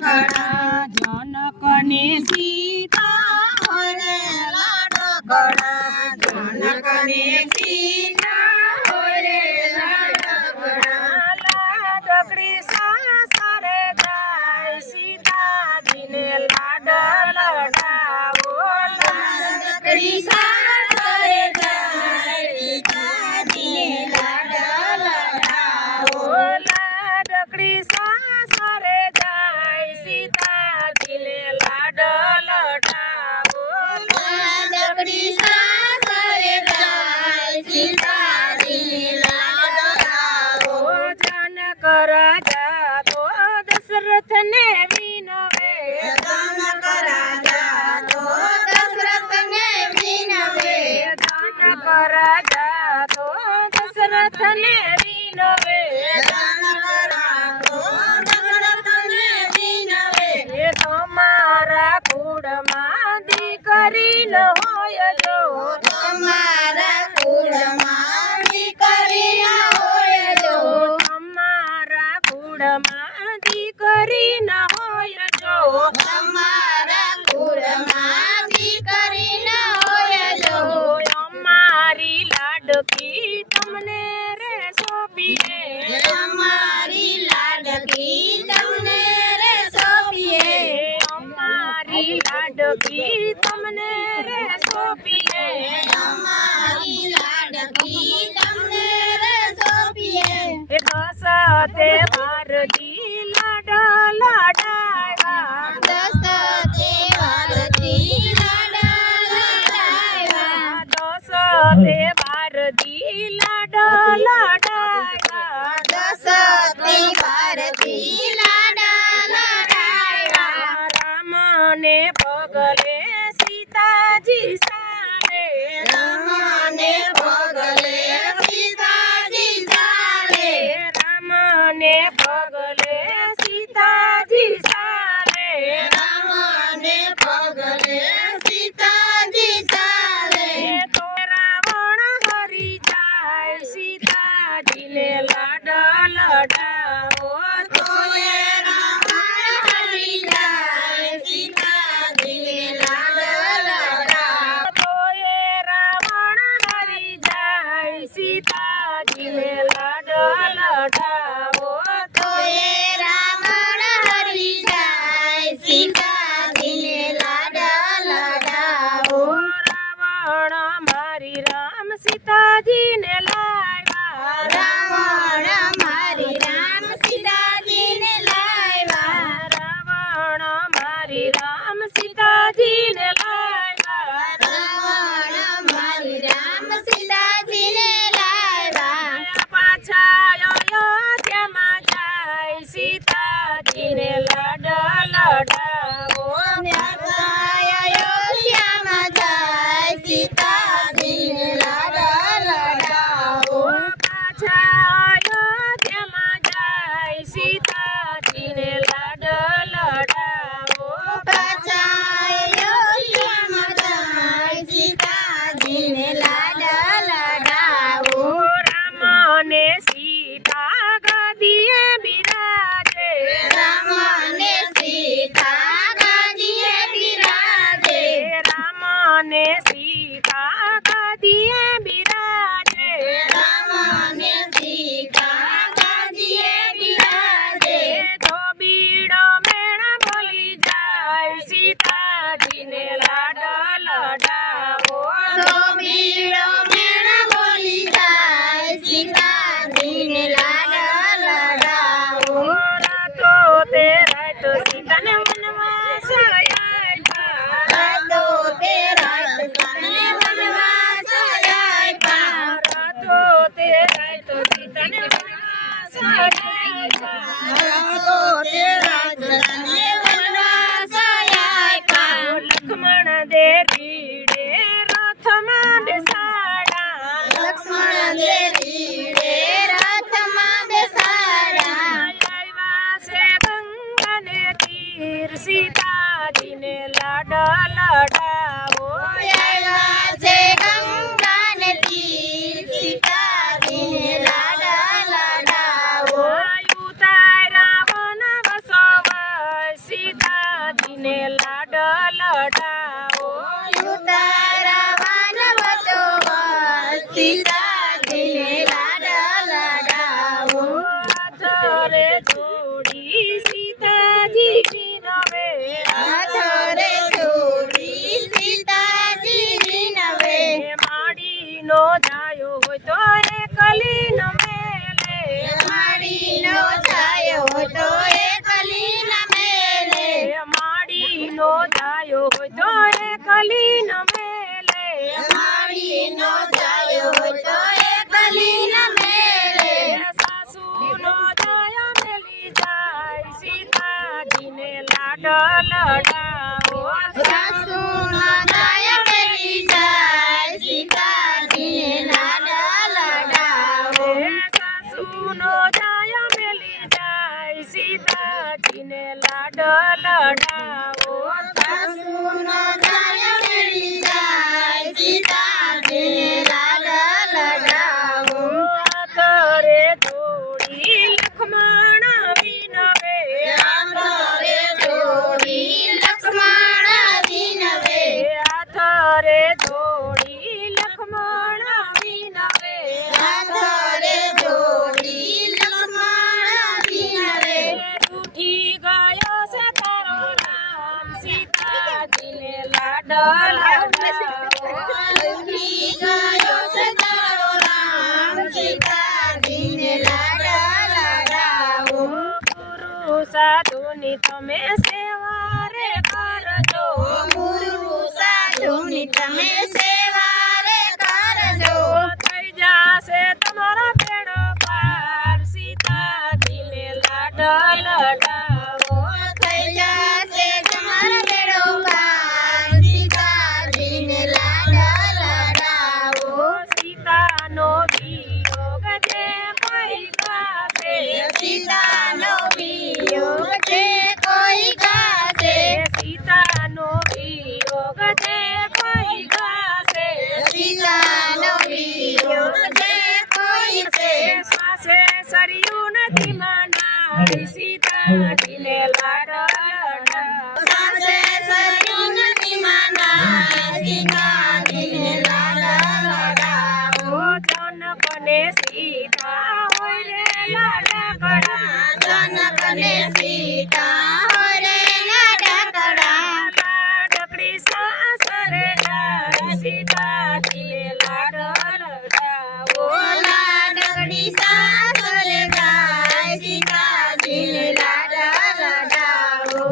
લાડકડા જનકને સીતા રે લાડકડા જનકને સીતા રે લાડકડા લાડકડી સાસરે જાય સીતાજીને લાડ લડાવો લાડકડી સાસરે જાય સીતાજીને લાડ લડાવો લાડકડી સાસરે જાય સીતાજીને લાડ લડાવો લાડકડી સાસરે જાય સીતાજીને લાડ લડાવો જનક રાજા તો દશરથને વિનવે જનક રાજા તો દશરથને વિનવે જનક રાજા તો દશરથને વિનવે જનક રાજા તો દશરથને વિનવે એ તમારા કુળમાં દીકરી ન હોય જો તમારા કુળમાં દીકરી ન હોય જો તમારા કુળમાં દીકરી ન હોય જો તમારા કુળમાં દીકરી ન હોય જો અમારી લાડકી તમને રે સોંપીએ અમારી લાડકી તમને રે સોંપીએ અમારી લાડકી તમને રે સોંપીએ અમારી લાડકી તમને રે સોંપીએ એ દસ તહેવારથી લાડ લડાવ્યા દસ તહેવારથી લાડ લડાવ્યા દસ તહેવારથી લાડ લડાવ્યા દસ તહેવારથી લાડ લડાવ્યા રામને પગલે સીતાજી સારે રામને પગલે સીતાજી સારે રામને પગલે સીતાજી સારે રામને પગલે સીતાજી સારે તો રાવણ હરી જાય સીતાજીને લાડ લડાવો તો રાવણ હરી જાય સીતાજીને લાડ લડાવો તો રાવણ હરી જાય સીતાજીને લાડ લડાવો તો રાવણ હરી જાય સીતાજીને લાડ લડાવો રાવણ મારી રામ સીતાજીને લાવ્યા રાવણ મારી રામ સીતાજીને લાવ્યા રાવણ મારી રામ સીતાજીને લાવ્યા રાવણ મારી રામ સીતાજીને લાવ્યા પાછા અયોધ્યામાં જાય સીતાજીને લાડ લડાવો પાછા અયોધ્યામાં જાય સીતાજીને લાડ લડાવો પાછા અયોધ્યામાં જાય સીતાજીને લાડ લડાવો પાછા અયોધ્યામાં જાય સીતાજીને લાડ લડાવો રામને સીતા ગદીએ બિરાજે રામને સીતા ગદીએ બિરાજે રામને સીતા ગદીએ બિરાજે રામને સીતા ગદીએ બિરાજે તો બીડો મેણા બોલી જાય સીતાજીને લાડ લડાવો તો બીડો મેણા બોલી જાય સીતાજીને લાડ લડાવો રાતો તે રાત સીતાને વનવાસ આપ્યા રાતો તે રાત સીતાને વનવાસ આપ્યા રાતો તે રાત સીતાને વનવાસ આપ્યા રાતો તે રાત સીતાને વનવાસ આપ્યા લક્ષ્મણ દે રીડે રથમાં બેસાડા લક્ષ્મણ દે રીડે રથમાં બેસાડા આવ્યા છે ગંગાને તીર સીતાજીને લાડ લડાવો આવ્યા છે ગંગાને તીર સીતાજીને લાડ લડાવો ઉતારા વન વસો સીતાજીને લાડ લડાવો ઉતારવાન વસો સીતાજીને લાડ લડાવો હાથ રે જોડી સીતાજી વિનવે હાથ રે જોડી સીતાજી નવે માડીનો જાયો હોય તો એકલી ન મેલે માડીનો છાયો તો એકલી ન મેલે માડીનો જાયો હોય તો એકલી ન મેલે માડીનો છાયો તો એકલી ન મેલે સાસુનો જાયો મેલી જાય સીતાજીને લાડ લડાવો સાસુનો છાયો મેલી જાય સીતાજીને લાડ લડાવો સાસુનો જાયો મેલી જાય સીતાજીને લાડ લડાવો સાસુનો છાયો મેલી જાય સીતાજીને લાડ લડાવો હાથ રે જોડી લક્ષ્મણ વિનવે હાથ રે જોડી લક્ષ્મણ વિનવે હાથ રે જોડી લક્ષ્મણ વિનવે હાથ રે જોડી લક્ષ્મણ વિનવે ઉઠી ગયો છે તારો રામ સીતાજીને લાડ લડાવો ઉઠી ગયો છે તારો રામ સીતાજીને લાડ લડાવો ગુરુ સાધુની તમે સેવા રે કરજો ગુરુ સાધુની તમે સેવા રે કરજો થઈ જાશે તમારો બેડો પાર સીતાજીને લાડ લડાવો થઈ જશે તમારો બેડો પાર સીતાજીને લાડ લડાવો સીતાનો વિયોગ છે કોઈ ગાશે સીતાનો વિયોગ છે કોઈ ગાશે સીતાનો વિયોગ છે કોઈ ગાશે સીતાનો વિયોગ છે કોઈ છે શ્વાસે સરયું નથી મનાય સીતાજીને લાડ લડાવો સાસે સરયું નથી માના સીતાજીને લાડ લડાવો જનકને સીતા હોય રે લાડકડા જનકને સીતા હોરે લાડકડા લાડકડી સાસરે જાય સીતાજીને લાડ લડાવો લાડકડી સાસરે જાય સીતાજીને લાડ લડાવો